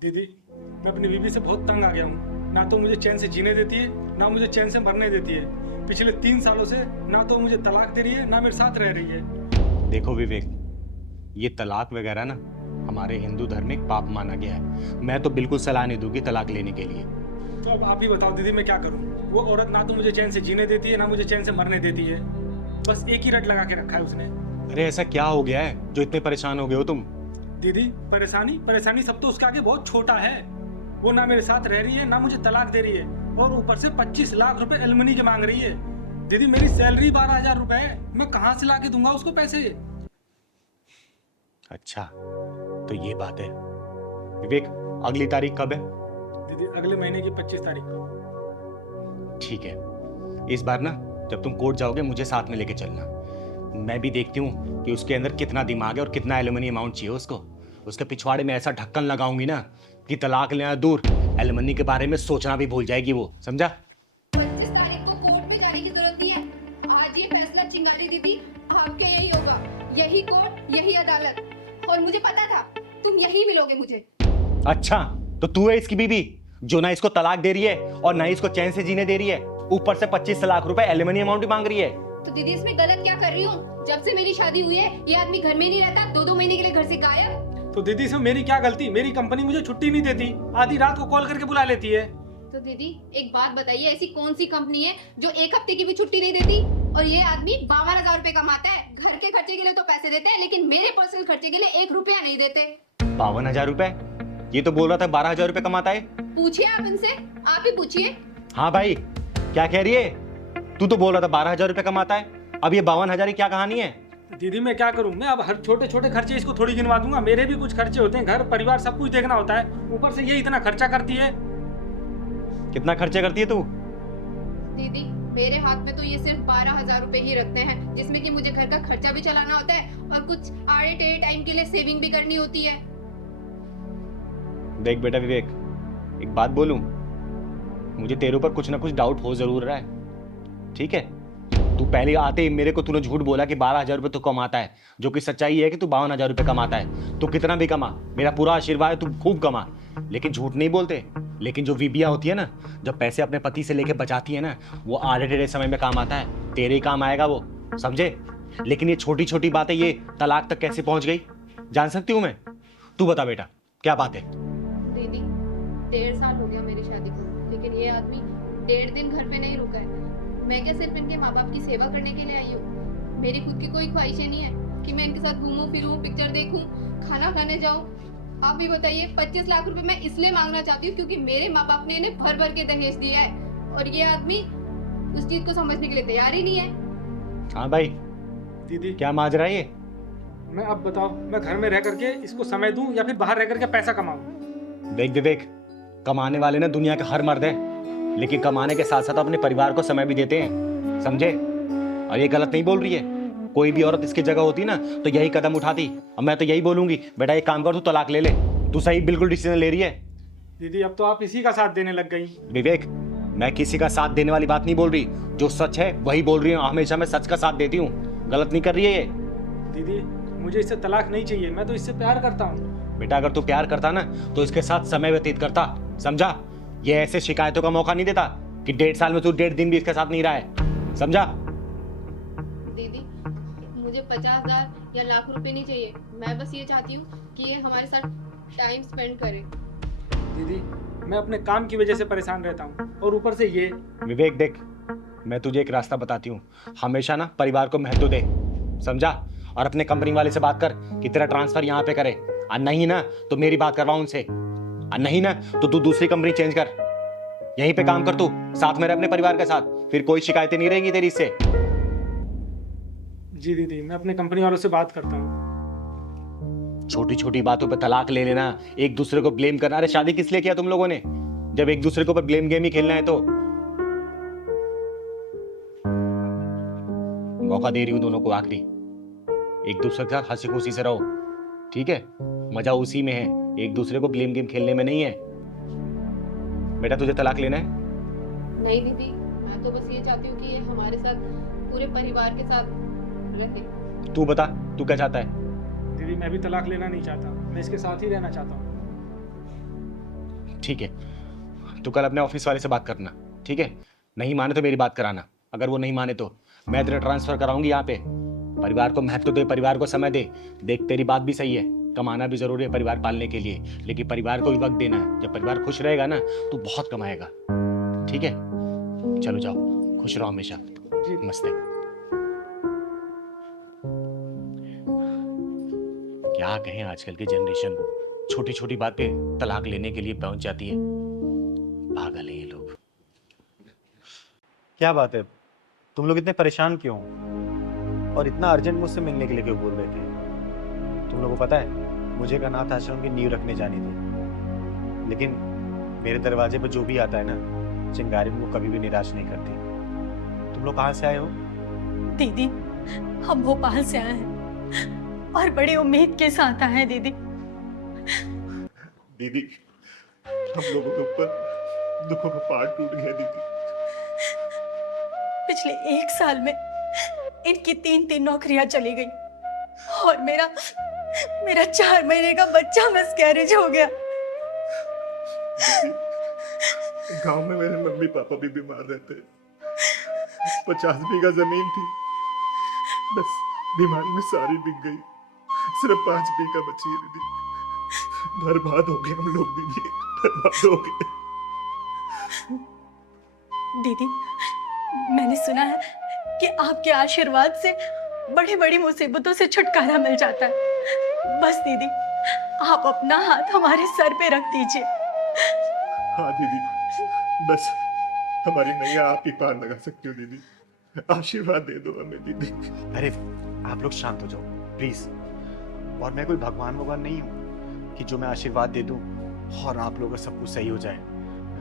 दीदी, मैं अपनी बीवी से बहुत तंग आ गया हूँ। ना तो मुझे चैन से जीने देती है, ना मुझे चैन से मरने देती है। पिछले 3 सालों से ना तो मुझे तलाक दे रही है, ना मेरे साथ रह रही है। देखो विवेक, ये तलाक वगैरह ना हमारे हिंदू धर्म में एक पाप माना गया है। मैं तो बिल्कुल सलाह नहीं दूंगी तलाक लेने के लिए। तो अब आप ही बताओ दीदी, मैं क्या करूँ? वो औरत ना तो मुझे चैन से जीने देती है, ना मुझे चैन से मरने देती है। बस एक ही रट लगा के रखा है उसने। अरे ऐसा क्या हो गया है जो इतने परेशान हो गए हो तुम? दीदी, परेशानी सब तो उसके आगे बहुत छोटा है। वो ना मेरे साथ रह रही है, ना मुझे तलाक दे रही है, और ऊपर से 25 लाख रुपए एलमनी के मांग रही है। दीदी, मेरी सैलरी 12,000 रुपए है। मैं कहाँ से ला के दूंगा उसको पैसे? अच्छा, तो ये बात है। विवेक, अगली तारीख कब है? दीदी, अगले महीने की 25 तारीख को। ठीक है, इस बार ना जब तुम कोर्ट जाओगे मुझे साथ में लेके चलना। मैं भी देखती हूँ कि उसके अंदर कितना दिमाग है और कितना एलुमनी अमाउंट चाहिए उसको। उसके पिछवाड़े में ऐसा ढक्कन लगाऊंगी ना कि तलाक लेना दूर, एलुमनी के बारे में सोचना भी भूल जाएगी वो। समझा? 25 तारीख को कोर्ट में जाने की जरूरत नहीं है। आज ये फैसला चिंगारी दीदी आपके यही होगा। यही कोर्ट, यही अदालत। और मुझे पता था तुम यही मिलोगे मुझे। अच्छा, तो तू है इसकी बीवी जो ना इसको तलाक दे रही है और ना इसको चैन से जीने दे रही है, ऊपर से 25 लाख रुपए एलुमनी अमाउंट भी मांग रही है। तो दीदी, इसमें गलत क्या कर रही हूँ? जब से मेरी शादी हुई है ये आदमी घर में नहीं रहता, 2-2 महीने के लिए घर से गायब। तो दीदी, इसमें मेरी क्या गलती? मेरी कंपनी मुझे छुट्टी नहीं देती, आधी रात को कॉल करके बुला लेती है। तो दीदी एक बात बताइए, ऐसी कौन सी कंपनी है जो 1 हफ्ते की भी छुट्टी नहीं देती? और ये आदमी 52,000 रुपए कमाता है। घर के खर्चे के लिए तो पैसे देते हैं, लेकिन मेरे पर्सनल खर्चे के लिए 1 रुपया नहीं देते। 52,000 रुपए? ये तो बोल रहा था 12,000 रुपए कमाता है। पूछिए आप इनसे, आप ही पूछिए। हाँ भाई, क्या कह रही है? तू तो बोल रहा था 12,000 रुपए कमाता है, अब ये 52,000 की क्या कहानी है? दीदी, मैं क्या करूं? मैं अब हर छोटे छोटे खर्चे इसको थोड़ी गिनवा दूंगा? मेरे भी कुछ खर्चे होते हैं, घर परिवार सब कुछ देखना होता है। ऊपर से ये इतना खर्चा करती है। कितना खर्चे करती है तू? दीदी मेरे हाथ में तो ये सिर्फ 12,000 रुपए ही रखते हैं, जिसमें कि मुझे घर का खर्चा भी चलाना होता है और कुछ आड़े टेढ़े टाइम के लिए सेविंग भी करनी होती है। देख बेटा विवेक, एक बात बोलूं, मुझे तेरे ऊपर कुछ ना कुछ डाउट हो जरूर रहा है। ठीक है, तू पहले आते ही मेरे को तूने झूठ बोला कि 12,000 रुपए तू कमाता है, जो कि सच्चाई है कि तू 52,000 रुपए कमाता है। तू कितना भी कमा, मेरा पूरा आशीर्वाद है, तू खूब कमा, लेकिन झूठ नहीं बोलते। लेकिन जो बीबियां होती है ना, जब पैसे अपने पति से लेके बचाती है ना, वो आधे टेढ़े समय में काम आता है। तेरे ही काम आएगा वो, समझे? लेकिन ये छोटी छोटी बातें ये तलाक तक कैसे पहुंच गई, जान सकती हूँ मैं? तू बता बेटा, क्या बात है? दीदी 1.5 साल हो गया मेरी शादी को, लेकिन ये आदमी 1.5 दिन घर पे नहीं रुका है। मैं क्या सिर्फ इनके माँ बाप की सेवा करने के लिए आई हूँ? मेरी खुद की कोई ख्वाहिशें नहीं है कि मैं इनके साथ घूमूं फिरूं, पिक्चर देखूं, खाना खाने जाऊं। आप भी बताइए, 25 लाख रुपए मैं इसलिए मांगना चाहती हूँ क्योंकि मेरे माँ बाप ने इन्हें भर भर के दहेज दिया है, और ये आदमी उस चीज को समझने के लिए तैयार ही नहीं है। हाँ भाई, दीदी, क्या माजरा है ये? मैं अब बताओ, मैं घर में रह करके इसको समय दूं या फिर बाहर रह करके पैसा कमाऊं? देख विवेक, कमाने वाले ना दुनिया का हर मर्द है, लेकिन कमाने के साथ साथ अपने परिवार को समय भी देते हैं, समझे? और ये गलत नहीं बोल रही है। कोई भी औरत इसकी जगह होती ना तो यही कदम उठाती। अब मैं तो यही बोलूंगी, बेटा एक काम कर, तू तलाक ले ले। तू सही बिल्कुल डिसीजन ले रही है। दीदी, अब तो आप इसी का साथ देने लग गई। विवेक, मैं किसी का साथ देने वाली बात नहीं बोल रही, जो सच है वही बोल रही हूँ। हमेशा मैं सच का साथ देती हूँ, गलत नहीं कर रही है ये। दीदी, मुझे इससे तलाक नहीं चाहिए, मैं तो इससे प्यार करता हूँ। बेटा अगर तू प्यार करता ना तो इसके साथ समय व्यतीत करता, समझा? ये ऐसे शिकायतों का मौका नहीं देता कि 1.5 साल में तू 1.5 दिन भी इसके साथ नहीं रहा है, समझा? दीदी मुझे 50,000 या लाख रुपए नहीं चाहिए। मैं बस ये चाहती हूँ कि ये हमारे साथ टाइम स्पेंड करे। दीदी, मैं अपने काम की वजह से परेशान रहता हूँ, और ऊपर से ये। विवेक देख, मैं तुझे एक रास्ता बताती हूँ, हमेशा ना परिवार को महत्व दे, समझा? और अपने कंपनी वाले से बात कर कि तेरा ट्रांसफर यहाँ पे करे, और नहीं ना तो मेरी बात करवा उनसे, और नहीं ना तो तू दूसरी कंपनी चेंज कर, यहीं पे काम कर, तू साथ में रह अपने परिवार के साथ, फिर कोई शिकायतें नहीं रहेंगी तेरी इससे। जी दीदी, मैं अपने कंपनी वालों से बात करता हूँ। छोटी छोटी बातों पे तलाक ले लेना, एक दूसरे को ब्लेम करना। अरे शादी किस लिए किया तुम लोगों ने, जब एक दूसरे के ऊपर ब्लेम गेम ही खेलना है? तो मौका दे रही हूं दोनों को आखिरी, एक दूसरे के साथ हंसी खुशी से रहो, ठीक है? मजा उसी में है, एक दूसरे को ब्लेम गेम खेलने में नहीं है। बेटा तुझे तलाक लेना है? नहीं दीदी, मैं तो बस ये चाहती हूँ कि ये हमारे साथ पूरे परिवार के साथ रहे। तू बता, तू क्या चाहता है? दीदी, मैं भी तलाक लेना नहीं चाहता, मैं इसके साथ ही रहना चाहता हूँ। ठीक है, तो कल अपने ऑफिस वाले से बात करना, ठीक है? नहीं माने तो मेरी बात कराना, अगर वो नहीं माने तो मैं तेरा ट्रांसफर कराऊंगी यहाँ पे। परिवार को महत्व दे, परिवार को समय दे। देख तेरी बात भी सही है, कमाना भी जरूरी है परिवार पालने के लिए, लेकिन परिवार को भी वक्त देना है। जब परिवार खुश रहेगा ना तो बहुत कमाएगा, ठीक है? चलो जाओ, खुश रहो हमेशा। नमस्ते। क्या कहें आजकल की जनरेशन, छोटी छोटी बातें तलाक लेने के लिए पहुंच जाती है। पागल है ये लोग। क्या बात है, तुम लोग इतने परेशान क्यों हो? और इतना अर्जेंट मुझसे मिलने के लिए क्यों बोल रहे थे? तुम लोगों को पता है मुझे एक अनाथ आश्रम की नींव रखने जानी थी, लेकिन मेरे दरवाजे पर जो भी आता है ना, चिंगारी मुझको कभी भी निराश नहीं करती। तुम लोग कहाँ से आए हो? दीदी, हम भोपाल से आए हैं और बड़ी उम्मीद के साथ आए हैं दीदी। दीदी, हम लोगों के ऊपर दुखों का पहाड़ टूट गया दीदी। पिछले 1 साल में इनकी 3 नौकरियां चली गई और मेरा 4 महीने का बच्चा मिसकैरेज हो गया। गांव में मेरे मम्मी पापा भी बीमार रहते, 50 बीघा जमीन थी, बस बीमारी में सारी बिक गई, सिर्फ 5 बीघा बची है दीदी। बर्बाद हो गए हम लोग दीदी, बर्बाद हो गए। दीदी, मैंने सुना है कि आपके आशीर्वाद से बड़ी बड़ी मुसीबतों से छुटकारा मिल जाता है। बस दीदी, आप अपना हाथ हमारे सर पे रख दीजिए। हाँ दीदी, बस हमारी नैया आप ही पार लगा सकती हो दीदी, आशीर्वाद दे दो हमें दीदी। अरे आप लोग शांत हो जाओ प्लीज। और मैं कोई भगवान नहीं हूँ कि जो मैं आशीर्वाद दे दूं और आप लोगों का सब कुछ सही हो जाए।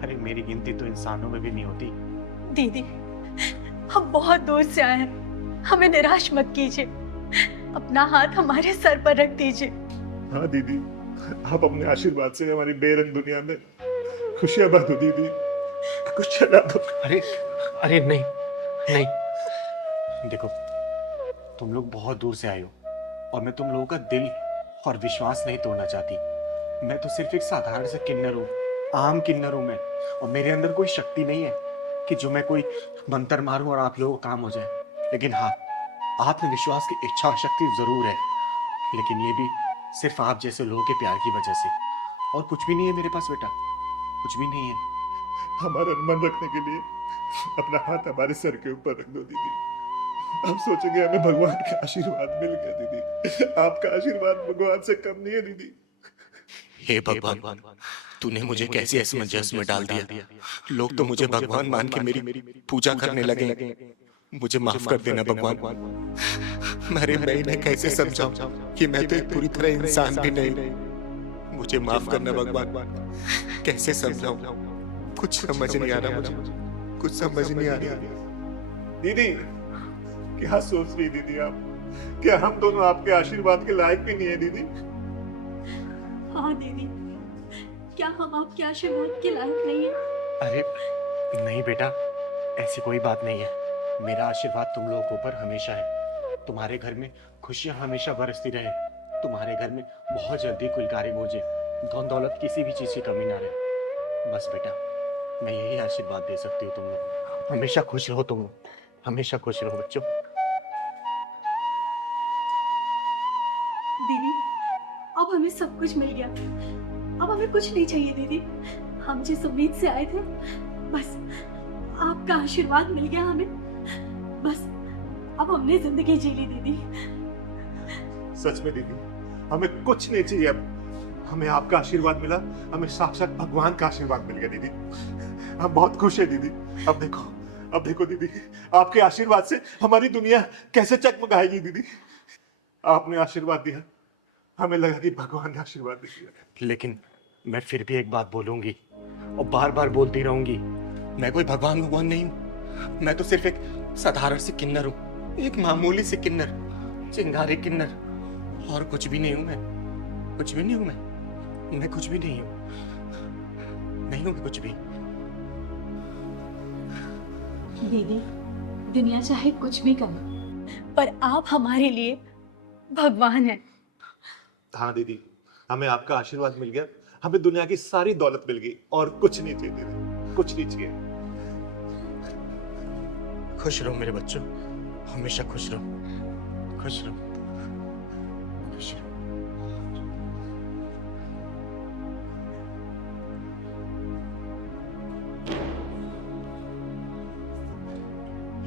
अरे मेरी गिनती तो इंसानों में भी नहीं होती। दीदी, हम बहुत दूर से आए हैं, हमें निराश मत कीजिए। अपना हाथ हमारे सर पर रख दीजिए। हाँ दीदी, आप अपने आशीर्वाद से हमारी बेरंग दुनिया में खुशियां बांटो दीदी, कुछ चला दो। अरे नहीं नहीं, देखो तुम लोग बहुत दूर से आए हो और मैं तुम लोगों का दिल और विश्वास नहीं तोड़ना चाहती। मैं तो सिर्फ एक साधारण सा किन्नर हूँ, आम किन्नर हूँ मैं, और मेरे अंदर कोई शक्ति नहीं है कि जो मैं कोई मंत्र मारूं और आप लोगों को काम हो जाए। लेकिन हाँ, आत्मविश्वास की इच्छा शक्ति जरूर है, लेकिन ये भी सिर्फ आप जैसे लोगों के प्यार की वजह से। और कुछ भी नहीं है मेरे पास बेटा, कुछ भी नहीं है। हमारा मन रखने के लिए अपना हाथ हमारे सर के ऊपर रख दो दीदी, आप सोचेंगे हमें भगवान का आशीर्वाद मिल गया दीदी। आपका आशीर्वाद भगवान से कम नहीं है दीदी। हे भगवान, तूने मुझे कैसे असमंजस में डाल दिया। लोग तो मुझे भगवान मान के मेरी पूजा करने लगे। मुझे माफ कर देना भगवान। मैं इन्हें कैसे समझाऊं कि मैं तो एक पूरी तरह इंसान भी नहीं। मुझे माफ करना भगवान, कैसे समझाऊं, कुछ समझ नहीं आ रहा मुझे, कुछ समझ नहीं आ रहा। दीदी, क्या सोच रही दीदी आप? क्या हम दोनों आपके आशीर्वाद के लायक भी नहीं है दीदी? हाँ दीदी, क्या हम आपके आशीर्वाद के लायक नहीं हैं? अरे नहीं बेटा, ऐसी कोई बात नहीं है। मेरा आशीर्वाद तुम लोगों के ऊपर हमेशा है। तुम्हारे घर में खुशियां हमेशा बरसती रहे, तुम्हारे घर में बहुत जल्दी कुलकारी गूंजे, धन दौलत किसी भी चीज की कमी ना रहे। बस बेटा, मैं यही आशीर्वाद दे सकती हूँ तुम लोग। हमेशा खुश रहो तुम लोग, हमेशा खुश रहो बच्चों। दीदी, अब हमें सब कुछ मिल गया, अब हमें कुछ नहीं चाहिए दीदी। हम जिस उम्मीद से आए थे, बस आपका आशीर्वाद मिल गया हमें। बस अब हमने जिंदगी जी ली दीदी। सच में दीदी, हमें कुछ नहीं चाहिए अब। हमें आपका आशीर्वाद मिला, हमें साक्षात भगवान का आशीर्वाद मिल गया दीदी। हम बहुत खुश है दीदी। अब देखो दीदी, आपके आशीर्वाद से हमारी दुनिया कैसे चकमगाएगी दीदी। आपने आशीर्वाद दिया, हमें लगा कि भगवान ने आशीर्वाद दिया। लेकिन मैं फिर भी एक बात बोलूंगी और बार बार बोलती रहूंगी। मैं कोई भगवान नहीं हूँ, मैं तो सिर्फ एक साधारण से किन्नर हूँ, एक मामूली से किन्नर, चिंगारी किन्नर, और कुछ भी नहीं हूँ मैं। कुछ भी नहीं हूँ मैं कुछ भी नहीं हूँ, नहीं हूँ मैं कुछ भी। दीदी, दुनिया चाहे कुछ भी करे, पर आप हमारे लिए भगवान हैं। हाँ दीदी, हमें आपका आशीर्वाद मिल गया, हमें दुनिया की सारी दौलत मिल गई और कुछ नहीं चाहिए दीदी, कुछ नहीं चाहिए। खुश रहो मेरे बच्चों, हमेशा खुश रहो, खुश रहो, खुश रहो।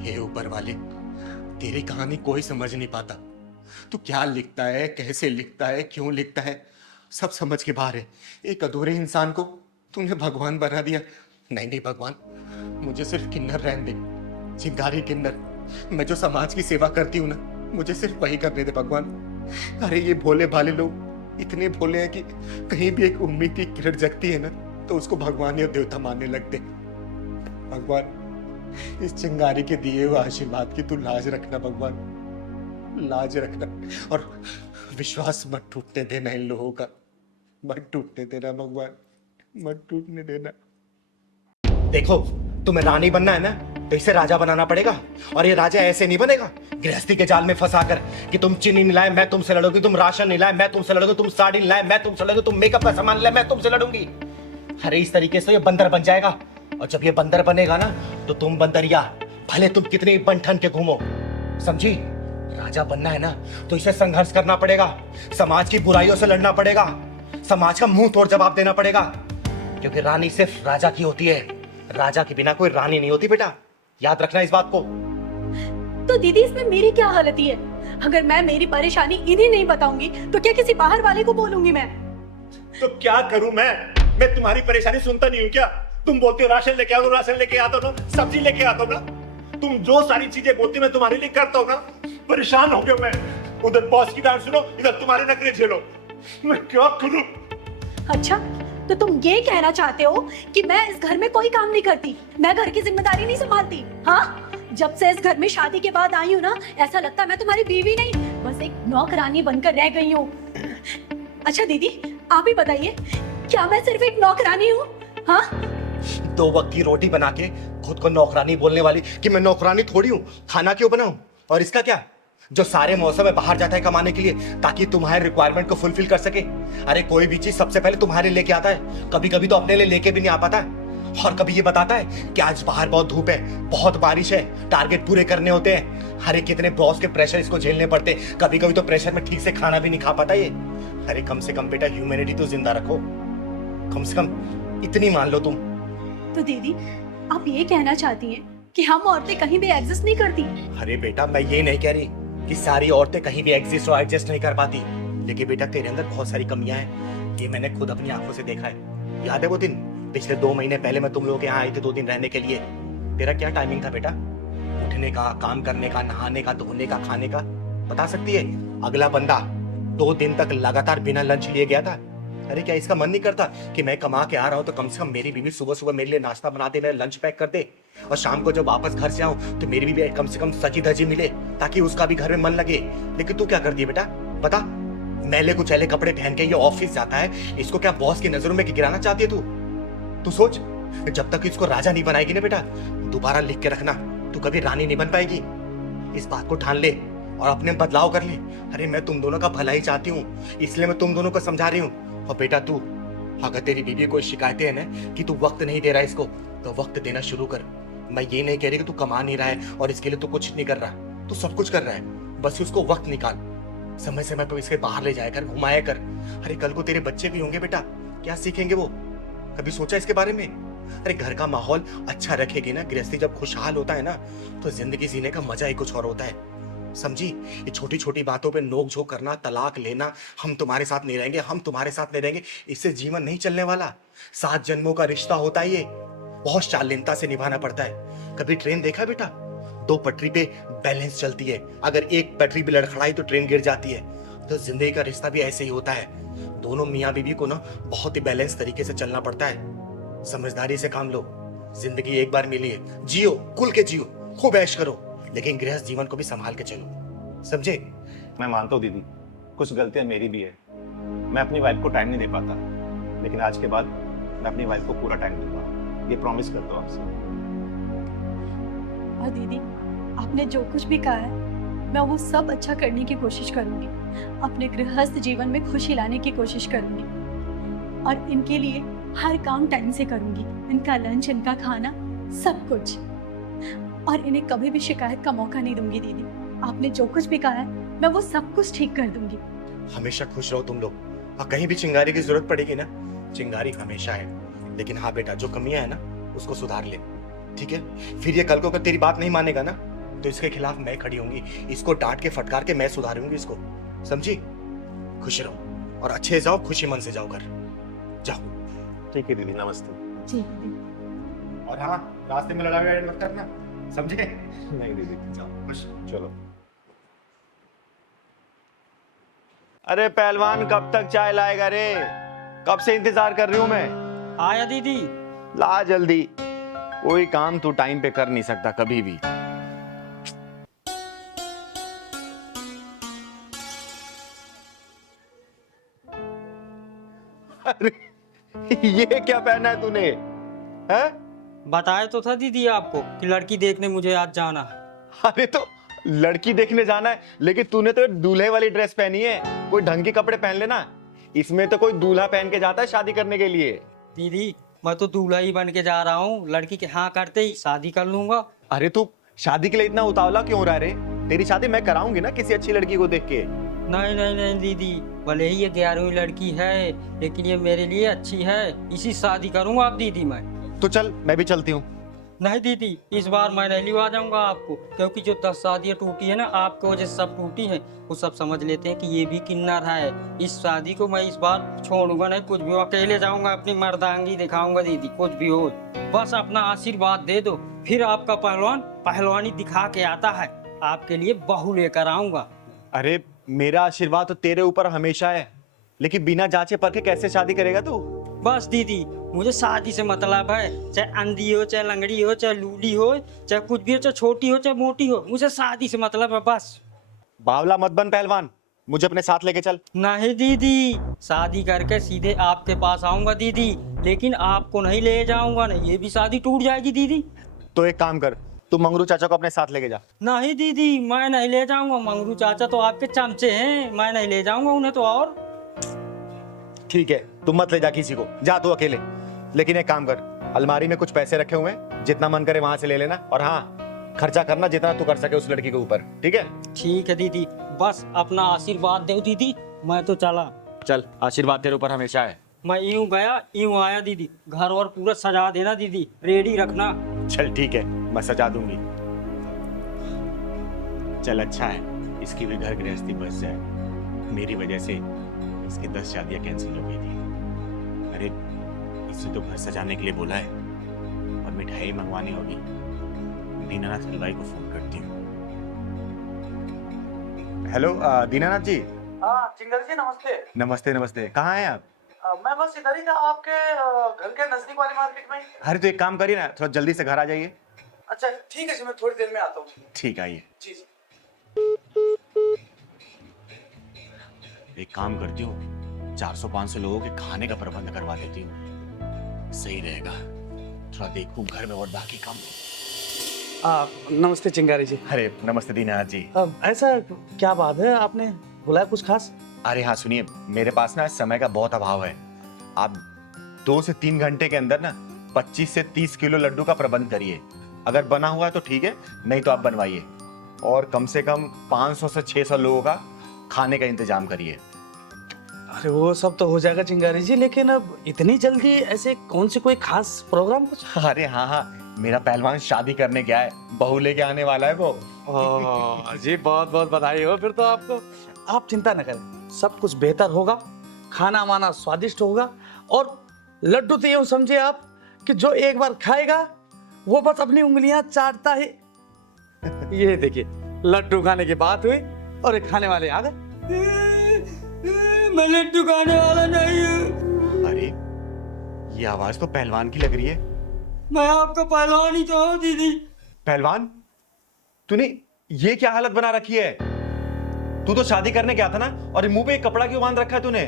हे ऊपर वाले, तेरी कहानी कोई समझ नहीं पाता। तू क्या लिखता है, कैसे लिखता है, क्यों लिखता है, सब समझ के बाहर है। एक अधूरे इंसान को तूने भगवान बना दिया। नहीं नहीं भगवान, मुझे सिर्फ किन्नर रहने दे, चिंगारी किन्नर। मैं जो समाज की सेवा करती हूँ ना, मुझे सिर्फ वही करने दे भगवान। अरे ये भोले भाले लोग इतने भोले हैं कि कहीं भी एक उम्मीद की किरण जगती है ना, तो उसको भगवान या देवता मानने लगते। भगवान, इस चिंगारी के दिए हुए आशीर्वाद की तू लाज रखना भगवान, लाज रखना। और विश्वास मत टूटने देना इन लोगों का, मत टूटने देना भगवान, मत टूटने देना। देखो, तुम्हें रानी बनना है ना, तो इसे राजा बनाना पड़ेगा। और ये राजा ऐसे नहीं बनेगा गृहस्थी के जाल में फंसा कर कि तुम चीनी नहीं लाए मैं तुमसे लड़ूंगी, तुम राशन नहीं लाए मैं तुमसे लड़ूंगी, तुम साड़ी नहीं लाए मैं तुमसे लड़ूंगी, तुम मेकअप का सामान लाए मैं तुमसे लड़ूंगी। अरे इस तरीके से ये बंदर बन जाएगा। और जब ये बंदर बनेगा ना, तो तुम बंदरिया भले तुम कितनी बन ठन के घूमो, समझी? राजा बनना है ना, तो इसे संघर्ष करना पड़ेगा, समाज की बुराइयों से लड़ना पड़ेगा, समाज का मुंह तोड़ जवाब देना पड़ेगा। क्योंकि रानी सिर्फ राजा की होती है, राजा के बिना कोई रानी नहीं होती बेटा, याद रखना इस बात को। तो दीदी इसमें मेरी क्या गलती है? अगर मैं मेरी परेशानी इन्हें नहीं बताऊंगी तो क्या किसी बाहर वाले को बोलूंगी मैं? तो क्या करूं मैं तुम्हारी परेशानी सुनता नहीं हूं क्या? तुम बोलते हो राशन लेके आओ, राशन लेके आता हूं ना, सब्जी लेके आता हूं ना, तुम जो सारी चीजें बोलती हो मैं तुम्हारे लिए करता हूं ना। परेशान हो गया मैं, उधर बॉस की डांट सुनो, इधर तुम्हारे नखरे झेलो, मैं क्या करूं? अच्छा, तो तुम ये कहना चाहते हो कि मैं इस घर में कोई काम नहीं करती, मैं घर की जिम्मेदारी नहीं संभालती? हाँ, जब से इस घर में शादी के बाद आई हूँ ना, ऐसा लगता है मैं तुम्हारी बीवी नहीं, बस एक नौकरानी बनकर रह गई हूँ। अच्छा दीदी, आप ही बताइए, क्या मैं सिर्फ एक नौकरानी हूँ? हाँ, 2 वक्त की रोटी बना के खुद को नौकरानी बोलने वाली कि मैं नौकरानी थोड़ी हूँ, खाना क्यों बनाऊं? और इसका क्या, जो सारे मौसम में बाहर जाता है कमाने के लिए ताकि तुम्हारे रिक्वायरमेंट को फुलफिल कर सके। अरे कोई भी चीज सबसे पहले तुम्हारे लेके आता है, कभी कभी तो अपने लिए लेके भी नहीं आ पाता है। और कभी ये बताता है कि आज बाहर बहुत धूप है, बहुत बारिश है, टारगेट पूरे करने होते हैं। अरे कितने बॉस के प्रेशर इसको झेलने पड़ते, कभी कभी तो प्रेशर में ठीक से खाना भी नहीं खा पाता ये। अरे कम से कम बेटा ह्यूमैनिटी तो जिंदा रखो, कम से कम इतनी मान लो तुम। तो दीदी आप ये कहना चाहती हैं कि हम औरतें कहीं भी एग्जिस्ट नहीं करती? अरे बेटा मैं ये नहीं कह रही कि सारी औरतें कहीं भी एग्जिस्ट और एडजस्ट नहीं कर पाती, लेकिन बेटा तेरे अंदर बहुत सारी कमियां हैं, ये मैंने खुद अपनी आंखों से देखा है। याद है वो दिन पिछले 2 महीने पहले मैं तुम लोगों के यहाँ आई थी 2 दिन रहने के लिए? तेरा क्या टाइमिंग था बेटा, उठने का, काम करने का, नहाने का, धोने का, खाने का? बता सकती है? अगला बंदा 2 दिन तक लगातार बिना लंच लिए गया था। अरे क्या इसका मन नहीं करता कि मैं कमा के आ रहा हूँ तो कम से कम मेरी बीवी सुबह सुबह मेरे लिए नाश्ता बना दे, मेरा लंच पैक कर दे, और शाम को जब वापस घर से आऊं तो मेरी बीवी कम से कम सजी धजी मिले ताकि उसका भी घर में मन लगे। लेकिन तू क्या करती है बेटा, बता? मैले कुचैले कपड़े पहन के ये ऑफिस जाता है, इसको क्या बॉस की नजरों में गिराना चाहती है तू? तू सोच, जब तक इसको राजा नहीं बनाएगी ना बेटा, दोबारा लिख के रखना, तू कभी रानी नहीं बन पाएगी। इस बात को ठान ले और अपने बदलाव कर ले। अरे मैं तुम दोनों का भला ही चाहती हूँ, इसलिए मैं तुम दोनों को समझा रही हूँ। और बेटा तू, अगर तेरी बीवी कोई शिकायतें है ना कि तू वक्त नहीं दे रहा है इसको, तो वक्त देना शुरू कर। मैं ये नहीं कह रही कि तू कमा नहीं रहा है और इसके लिए तू कुछ नहीं कर रहा, तू सब कुछ कर रहा है, बस उसको वक्त निकाल, समय समय पर इसके बाहर ले जाया कर, घुमाया कर। अरे कल को तेरे बच्चे भी होंगे बेटा, क्या सीखेंगे वो? कभी सोचा इसके बारे में? अरे घर का माहौल अच्छा रखेगी ना, गृहस्थी जब खुशहाल होता है ना, तो जिंदगी जीने का मजा ही कुछ और होता है, समझी? ये छोटी छोटी बातों पे नोक झोंक करना, तलाक लेना, हम तुम्हारे साथ नहीं रहेंगे, हम तुम्हारे साथ नहीं रहेंगे, इससे जीवन नहीं चलने वाला। 7 जन्मों का रिश्ता होता है ये, बहुत शालीनता से निभाना पड़ता है। कभी ट्रेन देखा बेटा? 2 पटरी पे बैलेंस चलती है, अगर एक पटरी भी लड़खड़ाई तो ट्रेन गिर जाती है। तो जिंदगी का रिश्ता भी ऐसे ही होता है, दोनों मियाँ बीवी को ना बहुत ही बैलेंस तरीके से चलना पड़ता है। समझदारी से काम लो, जिंदगी एक बार मिली है, जियो, खुल के जियो, खूब ऐश करो, लेकिन गृहस्थ जीवन को भी संभाल के चलो, समझे? मैं मानता हूँ दीदी, कुछ गलतियां मेरी भी है, मैं अपनी वाइफ को टाइम नहीं दे पाता, लेकिन आज के बाद मैं अपनी वाइफ को पूरा टाइम दूंगा, ये प्रॉमिस करता हूँ आपसे। और दीदी आपने जो कुछ भी कहा है मैं वो सब अच्छा करने की कोशिश करूंगी, अपने गृहस्थ जीवन में खुशी लाने की कोशिश करूंगी। और इनके लिए हर काम टाइम से करूंगी, इनका लंच, इनका खाना, सब कुछ। और इन्हें कभी भी शिकायत का मौका नहीं दूंगी दीदी। आपने जो कुछ भी कहा है मैं वो सब कुछ ठीक कर दूंगी। हमेशा खुश रहो तुम लोग, और कहीं भी चिंगारी की जरूरत पड़ेगी ना, चिंगारी हमेशा है। लेकिन हाँ बेटा, जो कमियां है ना उसको सुधार ले, ठीक है? फिर ये कल को अगर तेरी बात नहीं मानेगा ना तो इसके खिलाफ मैं खड़ी होंगी, इसको डांट के फटकार के मैं सुधारूंगी इसको, समझी? खुश रहो और अच्छे जाओ, खुशी मन से जाओ घर, जाओ। ठीक है दीदी, नमस्ते। जी दीदी। और हाँ, रास्ते में लड़ाई मत करना, समझे? नहीं दीदी, जाओ खुश। चलो। अरे पहलवान, कब तक चाय लाएगा रे? कब से इंतजार कर रही हूं मैं। आया दीदी। ला जल्दी, कोई काम तू टाइम पे कर नहीं सकता कभी भी। अरे ये क्या पहना है तूने? है? बताया तो था दीदी आपको कि लड़की देखने मुझे आज जाना है। अरे तो लड़की देखने जाना है, लेकिन तूने तो दूल्हे वाली ड्रेस पहनी है, कोई ढंग के कपड़े पहन लेना। इसमें तो कोई दूल्हा पहन के जाता है शादी करने के लिए। दीदी मैं तो दूल्हा ही बन के जा रहा हूँ, लड़की के हाँ करते ही शादी कर लूंगा। अरे तू शादी के लिए इतना उतावला क्यों रहा रे? तेरी शादी मैं कराऊंगी ना किसी अच्छी लड़की को देख के। नहीं नहीं नहीं दीदी, भले ही ये 11वीं लड़की है लेकिन ये मेरे लिए अच्छी है, इसी शादी करूंगा अब दीदी मैं। तो चल मैं भी चलती हूँ। नहीं दीदी, इस बार मैं नहीं लिवा जाऊंगा आपको, क्योंकि जो 10 शादियाँ टूटी है ना आपकी वजह से सब टूटी है। वो सब समझ लेते हैं कि ये भी किन्नर है। इस शादी को मैं इस बार छोड़ूंगा नहीं, कुछ भी अकेले जाऊंगा, अपनी मर्दांगी दिखाऊंगा दीदी, कुछ भी हो। बस अपना आशीर्वाद दे दो, फिर आपका पहलवान पहलवानी दिखा के आता है, आपके लिए बहू लेकर आऊंगा। अरे मेरा आशीर्वाद तो तेरे ऊपर हमेशा है, लेकिन बिना जांचे परखे कैसे शादी करेगा तू? बस दीदी मुझे शादी से मतलब है, चाहे अंधी हो, चाहे लंगड़ी हो, चाहे लूली हो, चाहे कुछ भी हो, चाहे छोटी हो, चाहे मोटी हो, मुझे शादी से मतलब है बस। बावला मत बन पहलवान, मुझे अपने साथ लेके चल। नहीं दीदी, शादी करके सीधे आपके पास आऊंगा दीदी, लेकिन आपको नहीं ले जाऊंगा, नहीं ये भी शादी टूट जाएगी दीदी। तो एक काम कर, तू मंगरू चाचा को अपने साथ लेके जा। नहीं दीदी मैं नहीं ले जाऊंगा, मंगरू चाचा तो आपके चमचे हैं, मैं नहीं ले जाऊंगा उन्हें तो। और ठीक है, तू मत ले जा किसी को, जा तू अकेले। लेकिन एक काम कर, अलमारी में कुछ पैसे रखे हुए हैं, जितना मन करे वहां से ले लेना, और हाँ खर्चा करना जितना तू कर सके उस लड़की के ऊपर, ठीक है? ठीक है दीदी, बस अपना आशीर्वाद दो दीदी, मैं तो चला। चल, आशीर्वाद तेरे ऊपर हमेशा है। मैं यूं गया यूं आया दीदी, घर और पूरा सजा देना दीदी, रेडी रखना। चल ठीक है, मैं सजा दूंगी। चल अच्छा है, इसकी भी घर गृहस्थी बच जाए। मेरी वजह से इसकी 10 शादियां कैंसिल हो गई थी। अरे इसे तो घर सजाने के लिए बोला है, और मिठाई मंगवानी होगी। दीनानाथ हलवाई को फोन करती हूँ। हेलो दीनानाथ जी। हाँ चिंगर जी नमस्ते। नमस्ते नमस्ते, कहाँ हैं आप? मैं बस इधर ही था, आपके घर के नजदीक वाली मार्केट में ही। अरे तो एक काम करिए ना, थोड़ा जल्दी से घर आ जाइए। अच्छा ठीक है जी, मैं थोड़ी देर में आता हूँ। ठीक, आइए। जी जी। एक काम करती हूँ, 400-500 लोगों के खाने का प्रबंध करवा देती हूँ, सही रहेगा। थोड़ा देखूं घर में और बाकी काम। नमस्ते चिंगारी जी। अरे नमस्ते दीनानाथ जी। ऐसा क्या बात है, आपने बुलाया कुछ खास? अरे हाँ सुनिए, मेरे पास ना समय का बहुत अभाव है। आप 2 से 3 घंटे के अंदर ना 25 से 30 किलो लड्डू का प्रबंध करिए। अगर बना हुआ है तो ठीक है, नहीं तो आप बनवाइए। और कम से कम 500 से 600 लोगों का खाने का इंतजाम करिए। अरे वो सब तो हो जाएगा चिंगारी जी, लेकिन अब इतनी जल्दी ऐसे कौन से कोई खास प्रोग्राम कुछ? अरे हाँ हाँ, मेरा पहलवान शादी करने गया है, बहू लेके आने वाला है वो। जी बहुत बहुत बधाई हो फिर तो आपको। आप चिंता न करें, सब कुछ बेहतर होगा, खाना वाना स्वादिष्ट होगा, और लड्डू तो यूं समझिए आप कि जो एक बार खाएगा वो बस अपनी उंगलियां चाटता है। ये देखिए, लड्डू खाने की बात हुई और एक खाने वाले आ गए। मैं लड्डू खाने वाला नहीं हूँ। अरे ये आवाज तो पहलवान की लग रही है। मैं आपका पहलवान ही तो हूँ दीदी। पहलवान, तूने ये क्या हालत बना रखी है? तू तो शादी करने गया था ना, और मुंह पे एक कपड़ा क्यों बांध रखा है तूने?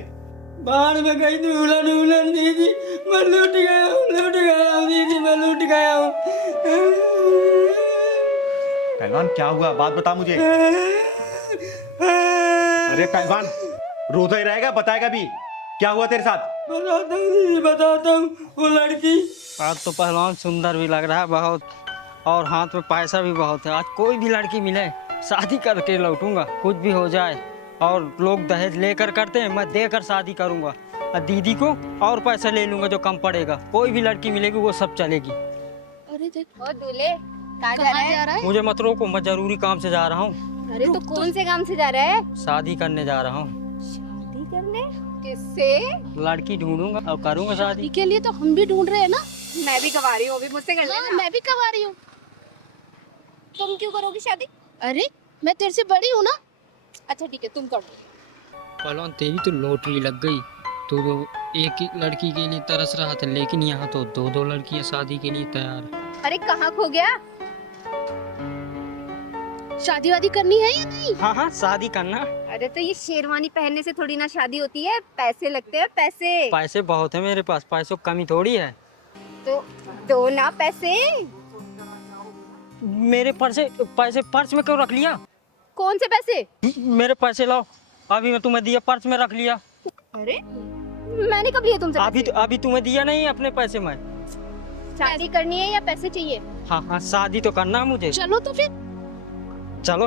बाहर में गई थी उलन दीदी, मैं लूट गया हूँ दीदी, मैं लूट गया हूँ। पहलवान क्या हुआ, बात बता मुझे। अरे पहलवान, रोता ही रहेगा, बताएगा भी क्या हुआ तेरे साथ? बताता हूँ दीदी, बताता हूँ। वो लड़की आज तो पहलवान सुंदर भी लग रहा है बहुत, और हाथ में पैसा भी बहुत है। आज कोई भी लड़की मिले शादी करके लौटूंगा, कुछ भी हो जाए। और लोग दहेज लेकर करते हैं, मैं देकर शादी करूंगा। और दीदी को और पैसा ले लूंगा जो कम पड़ेगा। कोई भी लड़की मिलेगी वो सब चलेगी। अरे देख, ओ दूल्हे कहाँ जा रहा है? मुझे मत रोको, मैं जरूरी काम से जा रहा हूँ। अरे तो कौन से काम से जा रहा है? शादी करने जा रहा हूँ। शादी करने? किससे? लड़की ढूंढूंगा और करूंगा शादी। के लिए तो हम भी ढूंढ रहे हैं ना। मैं भी कवा रही हूँ, अभी मुझसे कर लेना। मैं भी कवा रही हूँ। तुम क्यों करोगी शादी? अरे मैं तेरे से बड़ी हूँ ना। अच्छा ठीक है, तुम कर दो। पहलवान तेरी तो लॉटरी लग गई। तो एक ही लड़की के लिए तरस रहा था, लेकिन यहाँ तो दो दो लड़कियाँ शादी के लिए तैयार है। अरे कहाँ खो गया? शादी वादी करनी है या नहीं? हाँ हाँ, शादी करना। अरे तो ये शेरवानी पहनने से थोड़ी ना शादी होती है, पैसे लगते हैं पैसे। पैसे बहुत है मेरे पास, पैसों की कमी थोड़ी है। तो दो ना पैसे। मेरे पैसे पर्स में क्यों रख लिया? कौन से पैसे? मेरे पैसे लाओ, अभी मैं तुम्हें दिया, पर्स में रख लिया। अरे मैंने कब लिए तुमसे पैसे? अभी तुम्हें दिया नहीं अपने पैसे में। शादी करनी है या पैसे चाहिए? हाँ हाँ, शादी तो करना है मुझे। चलो तो फिर। चलो।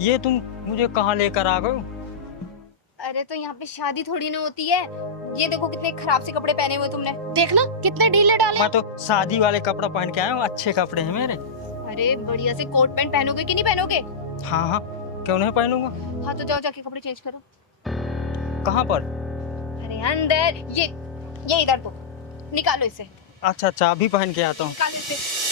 ये तुम मुझे कहाँ लेकर आ गए? अरे तो यहाँ पे शादी थोड़ी ना होती है। ये देखो कितने खराब से कपड़े पहने हुए तुमने। देखना कितने ढीले डाले। मैं तो शादी वाले कपड़ा पहन के आया हूँ, अच्छे कपड़े हैं मेरे। अरे बढ़िया से कोट पैंट पहनोगे कि नहीं पहनोगे? हाँ हाँ, क्यों नहीं पहनूंगा। हाँ तो जाओ जाके कपड़े चेंज करो। कहाँ पर? अरे अंदर, ये इधर तो निकालो इसे। अच्छा अच्छा, अभी पहन के आता हूँ। निकालो इसे।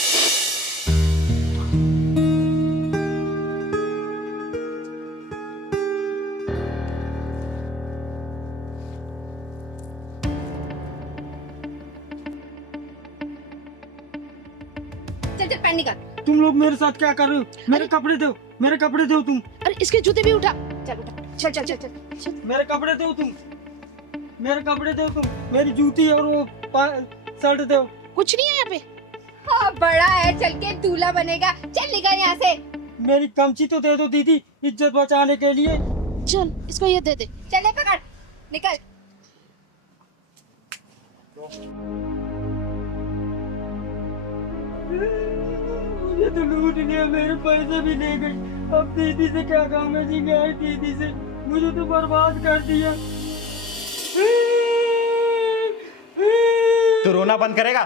चल चल पैंट निकाल। तुम लोग मेरे साथ क्या कर रहे हो? मेरे कपड़े दो, मेरे कपड़े दो तुम। अरे इसके जूते भी उठा। चल उठा, चल चल चल चल चल। मेरे कपड़े दो तुम, मेरे कपड़े दो तुम, मेरी जूती और वो शर्ट दो। कुछ नहीं है यहाँ पे। हाँ बड़ा है, चल के दूल्हा बनेगा। चल निकल यहाँ से। मेरी कमची तो दे दो दीदी, इज्जत बचाने के लिए। चल इसको ये दे दे। चल ले पकड़, निकल। मुझे तो लूट लिया, मेरे पैसे भी ले गई। अब दीदी से क्या काम है जी, गए दीदी से, मुझे तो बर्बाद कर दिया। तू रोना बंद करेगा?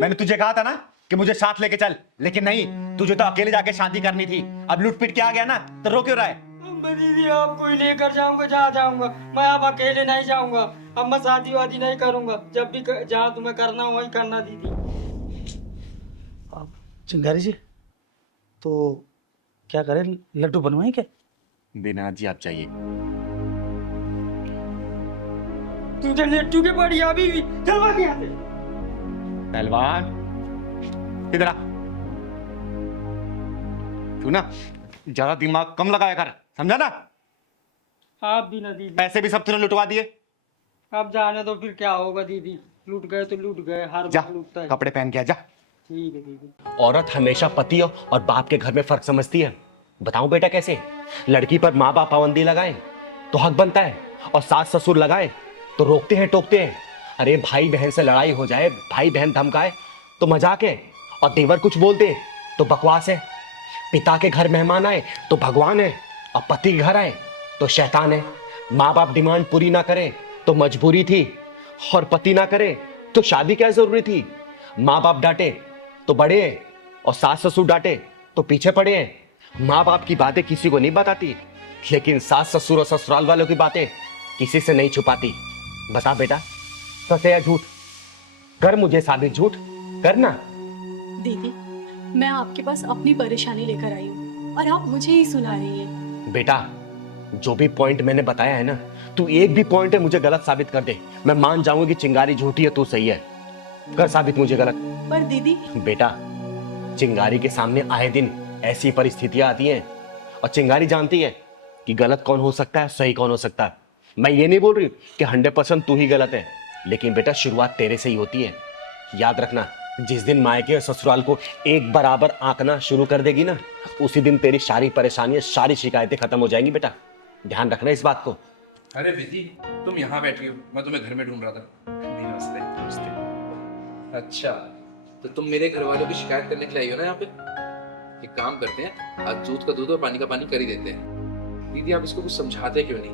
मैंने तुझे कहा था ना कि मुझे साथ लेके चल, लेकिन नहीं, तुझे तो अकेले जाके शादी करनी थी। अब लूट पीट के आ गया ना, तो रो क्यों रहा है? मैं दीदी आपको ही लेकर जाऊंगा, जहाँ जाऊंगा। मैं अब अकेले नहीं जाऊंगा। अब मैं शादी वादी नहीं करूंगा। जब भी जहाँ तुम्हें करना हो वही करना दीदी। चिंगारी जी, तो क्या करें, लड्डू बनवाएं क्या? दीनानाथ जी आप चाहिए। तुझे लट्टू के पड़ी अभी भी, चलवा के यहाँ से। पहलवान इधर आ। तू ना ज्यादा दिमाग कम लगाया कर, समझा ना? आप भी ना दीदी। पैसे भी सब तूने लुटवा दिए। अब जाने दो, फिर क्या होगा दीदी। लूट गए तो लूट गए, हर जा बार लूटता है। कपड़े पहन के आ जा। ठीक है दीदी। औरत हमेशा पति और बाप के घर में फर्क समझती है। बताऊं बेटा कैसे? लड़की पर माँ बाप पाबंदी लगाए तो हक बनता है, और सास ससुर लगाए तो रोकते हैं टोकते हैं। अरे भाई बहन से लड़ाई हो जाए, भाई बहन धमकाए तो मजाक है, और देवर कुछ बोल दे तो बकवास है। पिता के घर मेहमान आए तो भगवान है, और पति के घर आए तो शैतान है। माँ बाप डिमांड पूरी ना करे तो मजबूरी थी, और पति ना करे तो शादी क्या जरूरी थी। माँ बाप डांटे तो बड़े हैं, और सास ससुर डांटे तो पीछे पड़े हैं। माँ बाप की बातें किसी को नहीं बताती, लेकिन सास ससुर और ससुराल वालों की बातें किसी से नहीं छुपाती। बता बेटा, सच है या झूठ? कर मुझे साबित, झूठ करना। दीदी मैं आपके पास अपनी परेशानी लेकर आई हूँ और आप मुझे ही सुना रही हैं। बेटा जो भी पॉइंट मैंने बताया है ना, तू एक भी पॉइंट है मुझे गलत साबित कर दे, मैं मान जाऊंगी कि चिंगारी झूठी है, तू सही है। कर साबित मुझे गलत। पर दीदी बेटा चिंगारी के सामने आए दिन ऐसी परिस्थितियां आती हैं, और चिंगारी जानती है कि गलत कौन हो सकता है, सही कौन हो सकता है। मैं ये नहीं बोल रही कि 100% तू ही गलत है, लेकिन बेटा शुरुआत तेरे से ही होती है। याद रखना, जिस दिन मायके और ससुराल को एक बराबर आंकना शुरू कर देगी ना, उसी दिन तेरी सारी परेशानियां, सारी शिकायतें खत्म हो जाएंगी। बेटा ध्यान रखना इस बात को। अरे विधि, तुम यहाँ बैठी हो, मैं तुम्हें घर में ढूंढ रहा था। नमस्ते। नमस्ते। अच्छा, तो तुम मेरे घर वालों की शिकायत करने के लिए आई हो ना यहाँ पे? एक काम करते हैं, आज दूध का दूध और पानी का पानी कर ही देते हैं। दीदी आप इसको कुछ समझाते क्यों नहीं?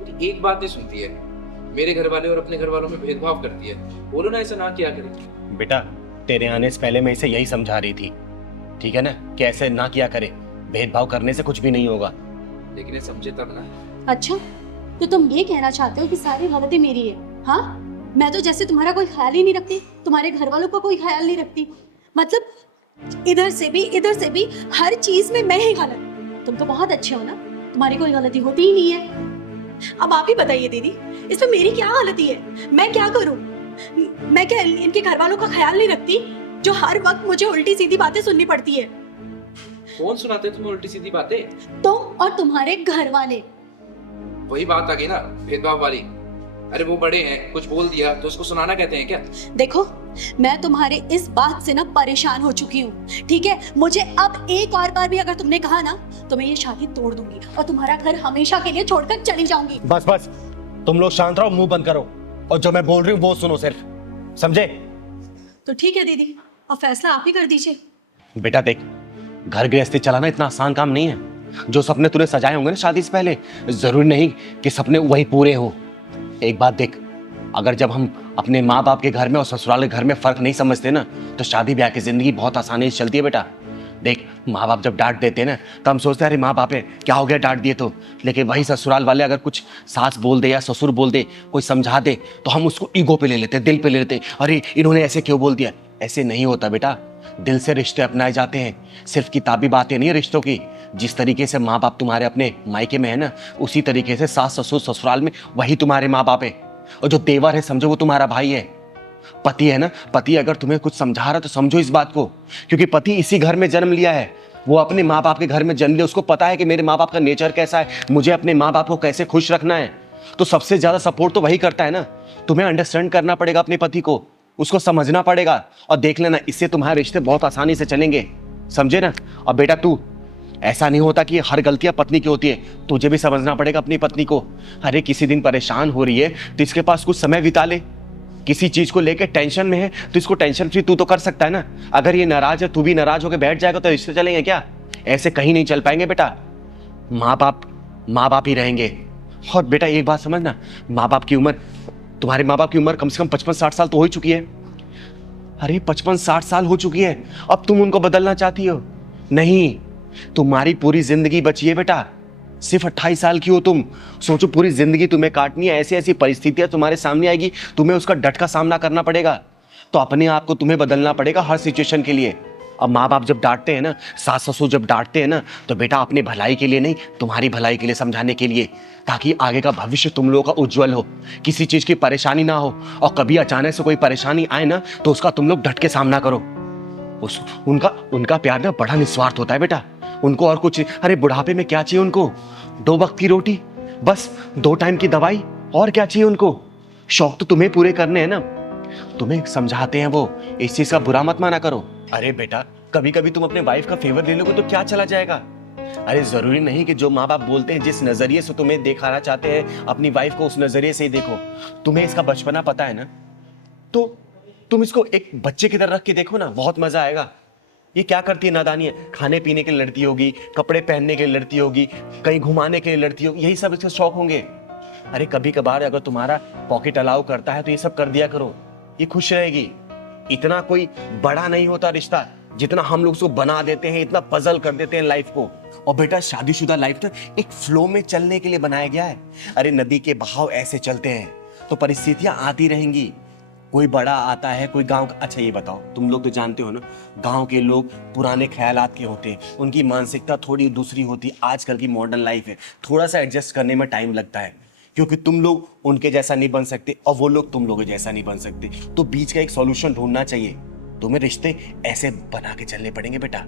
मेरी एक बात नहीं सुनती है, मेरे घर वाले और अपने घर वालों में भेदभाव करती है। बोलो ना ऐसा ना किया करें। बेटा तेरे आने से पहले मैं इसे यही समझा रही थी, ठीक है ना, कि ऐसे ना किया करे, भेदभाव करने से कुछ भी नहीं होगा। लेकिन ये समझे तब ना। अच्छा, तो तुम ये कहना चाहते हो कि सारी गलती मेरी है? हाँ, मैं तो जैसे तुम्हारा कोई ख्याल ही नहीं रखती, तुम्हारे घर वालों का कोई ख्याल नहीं रखती। मतलब इधर से भी हर चीज में मैं ही गलत। तुम तो बहुत अच्छे हो ना, तुम्हारी कोई गलती होती ही नहीं है। अब आप ही बताइए दीदी, इसमें मेरी क्या गलती है? मैं क्या करूं? मैं क्या इनके घर वालों का ख्याल नहीं रखती जो हर वक्त मुझे उल्टी सीधी बातें सुननी पड़ती है? कौन सुनाते तुम्हें उल्टी सीधी बातें? तुम और तुम्हारे घर वाले। वही बात आ गई ना, भेदभाव वाली। अरे वो बड़े हैं, कुछ बोल दिया तो उसको सुनाना कहते हैं क्या? देखो, मैं तुम्हारे इस बात से ना परेशान हो चुकी हूँ, ठीक है? मुझे अब एक और बार भी अगर तुमने कहा ना तो मैं ये शादी तोड़ दूंगी और तुम्हारा घर हमेशा के लिए छोड़कर चली जाऊंगी। बस बस, तुम लोग शांत रहो, मुंह बंद करो और जो मैं बोल रही हूँ वो सुनो सिर्फ, समझे? तो ठीक है दीदी, अब फैसला आप ही कर दीजिए। बेटा देख, घर गृहस्थी चलाना इतना आसान काम नहीं है। जो सपने तूने सजाए होंगे ना शादी से पहले, जरूरी नहीं कि सपने वही पूरे हो। एक बात देख, अगर जब हम अपने माँ बाप के घर में और ससुराल के घर में फर्क नहीं समझते ना, तो शादी ब्याह की जिंदगी बहुत आसानी से चलती है बेटा। देख, माँ बाप जब डांट देते हैं ना तो हम सोचते हैं अरे माँ बाप है, क्या हो गया डांट दिए तो। लेकिन वही ससुराल वाले अगर कुछ सास बोल दे या ससुर बोल दे, कोई समझा दे, तो हम उसको ईगो पे ले लेते हैं, दिल पे ले लेते हैं, अरे इन्होंने ऐसे क्यों बोल दिया। ऐसे नहीं होता बेटा, दिल से रिश्ते अपनाए जाते हैं, सिर्फ किताबी बातें नहीं है रिश्तों की। जिस तरीके से माँ बाप तुम्हारे अपने मायके में है ना, उसी तरीके से सास ससुर ससुराल में वही तुम्हारे माँ बाप है। और जो देवर है समझो वो तुम्हारा भाई है। पति है ना, पति अगर तुम्हें कुछ समझा रहा है तो समझो इस बात को, क्योंकि पति इसी घर में जन्म लिया है, वो अपने माँ बाप के घर में जन्म लिया, उसको पता है कि मेरे माँ बाप का नेचर कैसा है, मुझे अपने माँ बाप को कैसे खुश रखना है। तो सबसे ज्यादा सपोर्ट तो वही करता है ना। तुम्हें अंडरस्टैंड करना पड़ेगा अपने पति को, उसको समझना पड़ेगा, और देख लेना इससे तुम्हारे रिश्ते बहुत आसानी से चलेंगे, समझे ना? और बेटा तू, ऐसा नहीं होता कि हर गलतियां पत्नी की होती है, तुझे भी समझना पड़ेगा अपनी पत्नी को। अरे किसी दिन परेशान हो रही है तो इसके पास कुछ समय बिता ले, किसी चीज को लेकर टेंशन में है तो इसको टेंशन फ्री तू तो कर सकता है ना। अगर ये नाराज है, तू भी नाराज होकर बैठ जाएगा तो रिश्ते चलेंगे क्या? ऐसे कहीं नहीं चल पाएंगे बेटा। माँ बाप ही रहेंगे। और बेटा एक बात समझना, माँ बाप की उम्र, तुम्हारे माँ बाप की उम्र कम से कम 55-60 साल तो हो ही चुकी है। अरे 55-60 साल हो चुकी है, अब तुम उनको बदलना चाहती हो? नहीं, तुम्हारी पूरी जिंदगी बची है बेटा, सिर्फ 28 साल की हो तुम। सोचो पूरी जिंदगी तुम्हें काटनी है, ऐसी ऐसी परिस्थितियां तुम्हारे सामने आएगी, तुम्हें उसका डट का सामना करना पड़ेगा। तो अपने आप को तुम्हें बदलना पड़ेगा हर सिचुएशन के लिए। अब माँ बाप जब डांटते हैं ना, सास ससुर जब डांटते हैं ना, तो बेटा अपने भलाई के लिए नहीं, तुम्हारी भलाई के लिए समझाने के लिए, ताकि आगे का भविष्य तुम लोगों का उज्जवल हो, किसी चीज की परेशानी ना हो, और कभी अचानक से कोई परेशानी आए ना तो उसका तुम लोग डट के सामना करो। उनका प्यार ना बड़ा निस्वार्थ होता है बेटा, उनको और कुछ, अरे बुढ़ापे में क्या चाहिए उनको? 2 वक्त की रोटी, बस 2 टाइम की दवाई, और क्या चाहिए उनको? शौक तो तुम्हें पूरे करने हैं ना, तुम्हें समझाते हैं वो, इस चीज का बुरा मत माना करो। अरे बेटा कभी कभी तुम अपने वाइफ का फेवर ले लोगे तो क्या चला जाएगा? अरे जरूरी नहीं कि जो माँ बाप बोलते हैं, जिस नजरिए से तुम्हें दिखाना चाहते हैं अपनी वाइफ को, उस नजरिए से ही देखो। तुम्हें इसका बचपना पता है ना, तो तुम इसको एक बच्चे की तरह रख के देखो ना, बहुत मजा आएगा। ये क्या करती है नादानी है, खाने पीने के लिए लड़ती होगी, कपड़े पहनने के लिए लड़ती होगी, कहीं घुमाने के लिए लड़ती होगी, यही सब इसके शौक होंगे। अरे कभी कभार अगर तुम्हारा पॉकेट अलाउ करता है तो ये सब कर दिया करो, ये खुश रहेगी। इतना कोई बड़ा नहीं होता रिश्ता जितना हम लोग उसको बना देते हैं, इतना पजल कर देते हैं लाइफ को। और बेटा शादीशुदा लाइफ तो एक फ्लो में चलने के लिए बनाया गया है। अरे नदी के बहाव ऐसे चलते हैं तो परिस्थितियां आती रहेंगी, कोई बड़ा आता है, कोई गांव का। अच्छा ये बताओ, तुम लोग तो जानते हो ना, गांव के लोग पुराने ख्यालात के होते हैं, उनकी मानसिकता थोड़ी दूसरी होती है। आजकल की मॉडर्न लाइफ है, थोड़ा सा एडजस्ट करने में टाइम लगता है, क्योंकि तुम लोग उनके जैसा नहीं बन सकते और वो लोग तुम लोगों जैसा नहीं बन सकते। तो बीच का एक सॉल्यूशन ढूंढना चाहिए। तुम्हें रिश्ते ऐसे बना के चलने पड़ेंगे बेटा,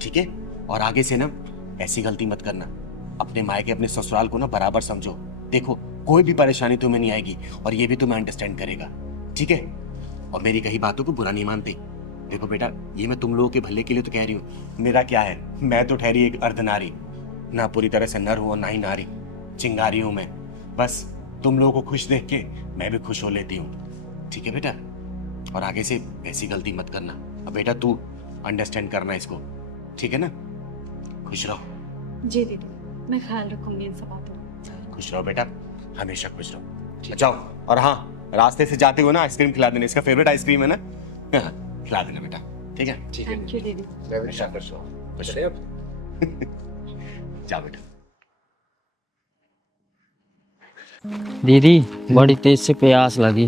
ठीक है? और आगे से ना ऐसी गलती मत करना, अपने मायके अपने ससुराल को ना बराबर समझो। देखो कोई भी परेशानी तुम्हें नहीं आएगी और ये भी तुम्हें अंडरस्टैंड करेगा, ठीक है? और मेरी कही बातों को बुरा नहीं मानते। देखो बेटा, ये मैं तुम लोगों के भले के लिए तो कह रही हूँ, मेरा क्या है, मैं तो ठहरी एक अर्धनारी, ना पूरी तरह से नर हूँ और ना ही नारी, चिंगारी हूँ मैं। बस तुम लोगों को खुश देख के मैं भी खुश हो लेती हूँ, ठीक है बेटा? और आगे से ऐसी गलती मत करना। अब बेटा तू अंडरस्टैंड करना इसको, ठीक है ना? खुश रहो। जी दीदी, मैं ख्याल रखूंगी इन सब बातों का। खुश रहो बेटा, हमेशा खुश रहो। जाओ, और हाँ, रास्ते से जाते हो ना आइसक्रीम खिला देना, इसका फेवरेट आइसक्रीम है ना, खिला देना बेटा, ठीक है? ठीक है, थैंक यू दीदी। मैं भी शाकर सो चले अब। जाओ बेटा। दीदी बड़ी तेज से प्यास लगी।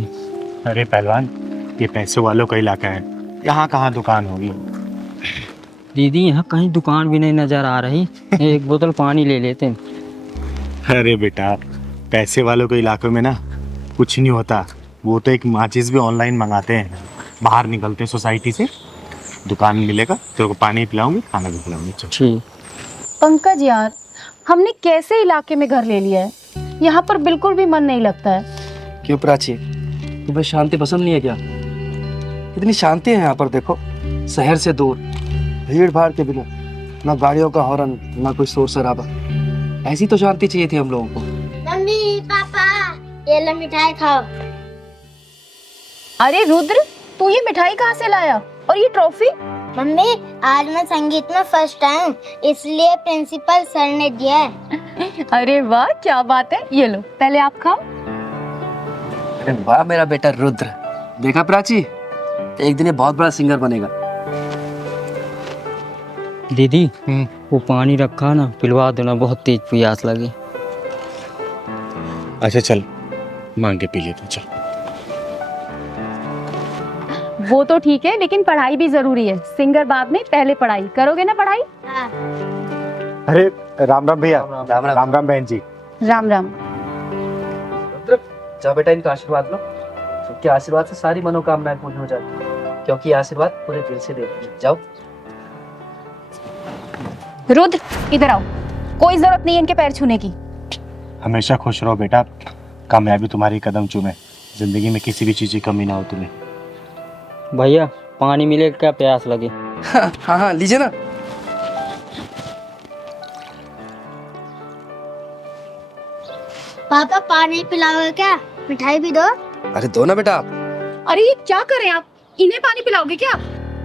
अरे पहलवान, ये पैसों वालों का इलाका है, यहाँ कहाँ दुकान होगी? दीदी यहाँ कहीं दुकान भी नहीं नजर आ रही, एक बोतल पानी ले लेते हैं। अरे बेटा, पैसे वालों के इलाकों में ना कुछ नहीं होता, वो तो एक माचिस भी ऑनलाइन मंगाते हैं। बाहर निकलते सोसाइटी से, दुकान मिलेगा, तेरे को पानी पिलाऊंगी, खाना भी खिलाऊंगी। चल। ठीक। पंकज यार, हमने कैसे इलाके में घर ले लिया है, यहाँ पर बिल्कुल भी मन नहीं लगता है। क्यों प्राची, तुम्हें शांति पसंद नहीं है क्या? इतनी शांति है यहाँ पर, देखो, शहर से दूर, भीड़ भाड़ के बिना, ना गाड़ियों का हॉर्न, ना कोई शोर शराबा। ऐसी तो शांति चाहिए थी हम लोगों को। मम्मी पापा, ये लो मिठाई खाओ। अरे रुद्र, तू ये मिठाई कहाँ से लाया और ये ट्रॉफी? मम्मी, आज मैं संगीत में फर्स्ट आया, इसलिए प्रिंसिपल सर ने दिया है। अरे वाह, क्या बात है, ये लो, पहले आप खाओ। अरे वाह मेरा बेटा रुद्र, देखा प्राची, एक दिन ये बहुत बड़ा सिंगर बनेगा। दीदी वो पानी रखा ना, पिलवा देना, बहुत तेज प्यास लगी। अच्छा चल, मांग के पी ले तू, चल। वो तो ठीक है, लेकिन पढ़ाई भी जरूरी है। सिंगर बाद में, पहले पढ़ाई करोगे ना? पढ़ाई। हाँ। अरे राम राम भैया। राम राम बहन जी। राम राम। रुद्र, जाओ बेटा, इनका आशीर्वाद लो। इनके आशीर्वाद से सारी मनोकामनाएं पूरी हो जाती है, क्योंकि ये आशीर्वाद पूरे दिल से देते हैं। जाओ। रुद्र, इधर आओ, कोई जरूरत नहीं है इनके पैर छूने की। हमेशा खुश रहो बेटा, कामयाबी तुम्हारी कदम चूमे, जिंदगी में किसी भी चीज की कमी ना हो तुम्हें। भैया पानी मिले, क्या प्यास लगे। हाँ हाँ, लीजिए ना। पापा पानी पिलाओगे क्या? मिठाई भी दो। अरे दो ना बेटा आप। अरे ये क्या करें आप, इन्हें पानी पिलाओगे क्या?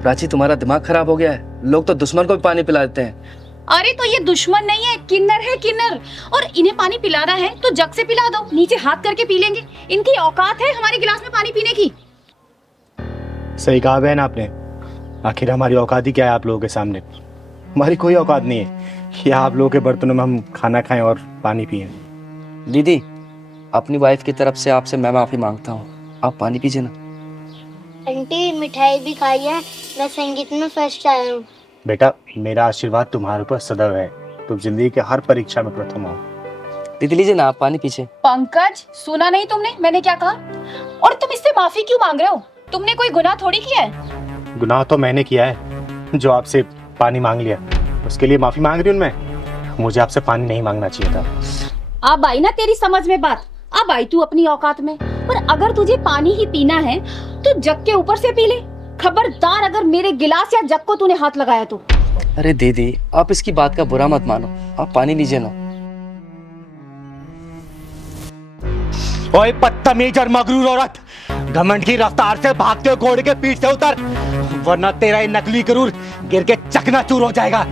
प्राची, तुम्हारा दिमाग खराब हो गया है, लोग तो दुश्मन को भी पानी पिला देते हैं। अरे तो ये दुश्मन नहीं है, किन्नर है, किन्नर। और इन्हें पानी पिलाना है तो जग से पिला दो, नीचे हाथ करके पी लेंगे। इनकी औकात है हमारे गिलास में पानी पीने की? सही कहा बहन आपने, आखिर हमारी औकात ही क्या है आप लोगों के सामने? हमारी कोई औकात नहीं है कि आप लोगों के बर्तनों में हम खाना खाएं और पानी पिएं। दीदी, अपनी वाइफ की तरफ से आपसे मैं माफी मांगता हूँ, आप पानी पीजिए ना। आंटी मिठाई भी खाइए, मैं संगीत में फर्स्ट आया हूँ। बेटा, मेरा आशीर्वाद तुम्हारे ऊपर सदैव है, तुम जिंदगी के हर परीक्षा में प्रथम हो। दीदी लीजिए ना, आप पानी पीछे। पंकज, सुना नहीं तुमने मैंने क्या कहा? और तुम इससे माफी क्यों मांग रहे हो? तुमने कोई गुनाह थोड़ी किया है। गुनाह तो मैंने किया है, जो आपसे पानी मांग लिया, उसके लिए माफी मांग रही हूँ मैं। मुझे आपसे पानी नहीं मांगना चाहिए था। अब आई ना तेरी समझ में बात, अब आई तू अपनी औकात में। पर अगर तुझे पानी ही पीना है तो जग के ऊपर से पी ले। खबरदार अगर मेरे गिलास या जग को तूने हाथ लगाया तो। अरे दीदी, आप इसकी बात का बुरा मत मानो, आप पानी लीजिए ना। ओए बदतमीज और मगरूर औरत, घमंड की रफ्तार से भागते हुए घोड़े के पीठ से उतर, वरना तेरा ये नकली गरूर गिर के चकनाचूर हो जाएगा।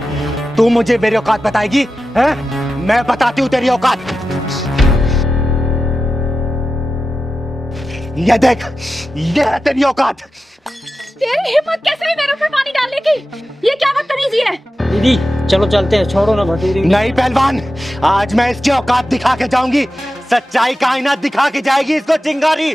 तू मुझे मेरी औकात बताएगी? हैं? मैं बताती हूँ तेरी औकात। ये देख, ये है तेरी औकात। तेरी हिम्मत कैसे हुई मेरे ऊपर पानी डालने की? ये क्या बदतमीजी है? दीदी चलो चलते हैं, छोड़ो ना भटूरी। नहीं पहलवान, आज मैं इसकी औकात दिखा के जाऊंगी। सच्चाई का आईना दिखा के जाएगी इसको चिंगारी।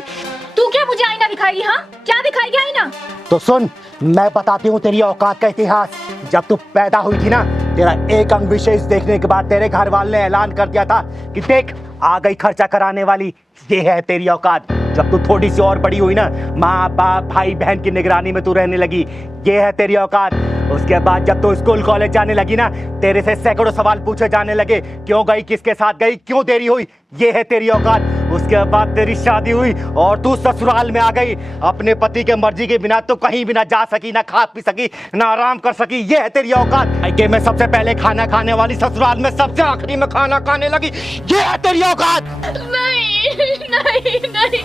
तू क्या मुझे आईना दिखाएगी? हाँ, क्या दिखाएगी आईना? तो सुन, मैं बताती हूँ तेरी औकात का इतिहास। जब तू पैदा हुई थी ना, तेरा एक अंग विशेष देखने के बाद तेरे घर वाले ने ऐलान कर दिया था कि देख, आ गई खर्चा कराने वाली, ये है तेरी औकात। जब तू थोड़ी सी और बड़ी हुई ना, माँ बाप भाई बहन की निगरानी में तू रहने लगी, ये है तेरी औकात। उसके बाद जब तू स्कूल कॉलेज जाने लगी ना, तेरे से सैकड़ों सवाल पूछे जाने लगे, क्यों गई, किसके साथ गई, क्यों देरी हुई, ये है तेरी औकात। उसके बाद तेरी शादी हुई और तू ससुराल में आ गई। अपने पति के मर्जी के बिना तो कहीं भी ना जा सकी, ना खा पी सकी, ना आराम कर सकी, ये है तेरी औकात। मायके में सबसे पहले खाना खाने वाली, ससुराल में सबसे आखिरी में खाना खाने लगी, ये है तेरी औकात। नहीं नहीं नहीं,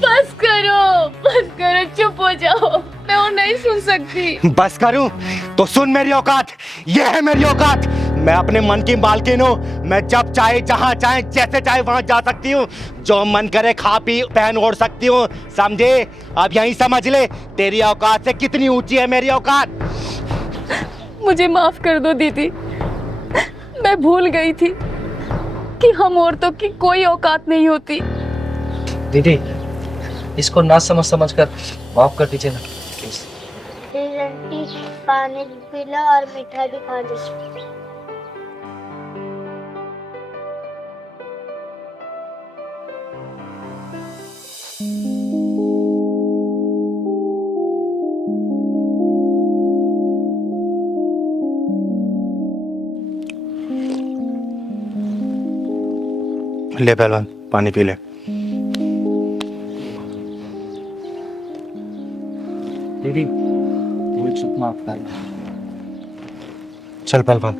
बस करो, चुप हो जाओ, मैं और नहीं सुन सकती। बस करूं तो सुन मेरी औकात, ये है मेरी औकात। मैं अपने मन की मालकिन हूँ। मैं जब चाहे, जहाँ चाहे, जैसे चाहे वहां जा सकती हूँ। जो मन करे खा पी पहन ओढ़ सकती हूँ, समझे? अब यहीं समझ ले तेरी औकात से कितनी ऊंची है मेरी औकात। मुझे माफ कर दो दीदी, मैं भूल गई थी कि हम औरतों की कोई औकात नहीं होती। दीदी, इसको ना समझ कर माफ कर दीजिए ना प्लीज। आंटी, पानी पी लो और मिठाई भी खा लो। ले पहलवान, पानी पी ले। दीदी, भूल चूक माफ कर दो। चल पहलवान।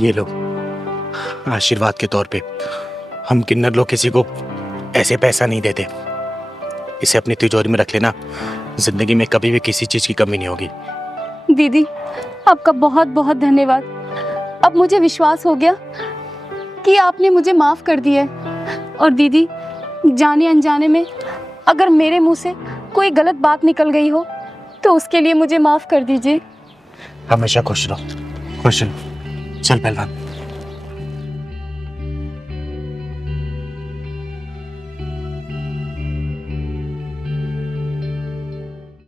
ये लो, आशीर्वाद के तौर पे। हम किन्नर लोग किसी को ऐसे पैसा नहीं देते। इसे अपनी तिजोरी में रख लेना, जिंदगी में कभी भी किसी चीज की कमी नहीं होगी। दीदी, आपका बहुत बहुत धन्यवाद। अब मुझे विश्वास हो गया कि आपने मुझे माफ कर दिया है। और दीदी, जाने अनजाने में अगर मेरे मुंह से कोई गलत बात निकल गई हो तो उसके लिए मुझे माफ कर दीजिए। हमेशा खुश रहो, खुश रहो। चल पहलवान।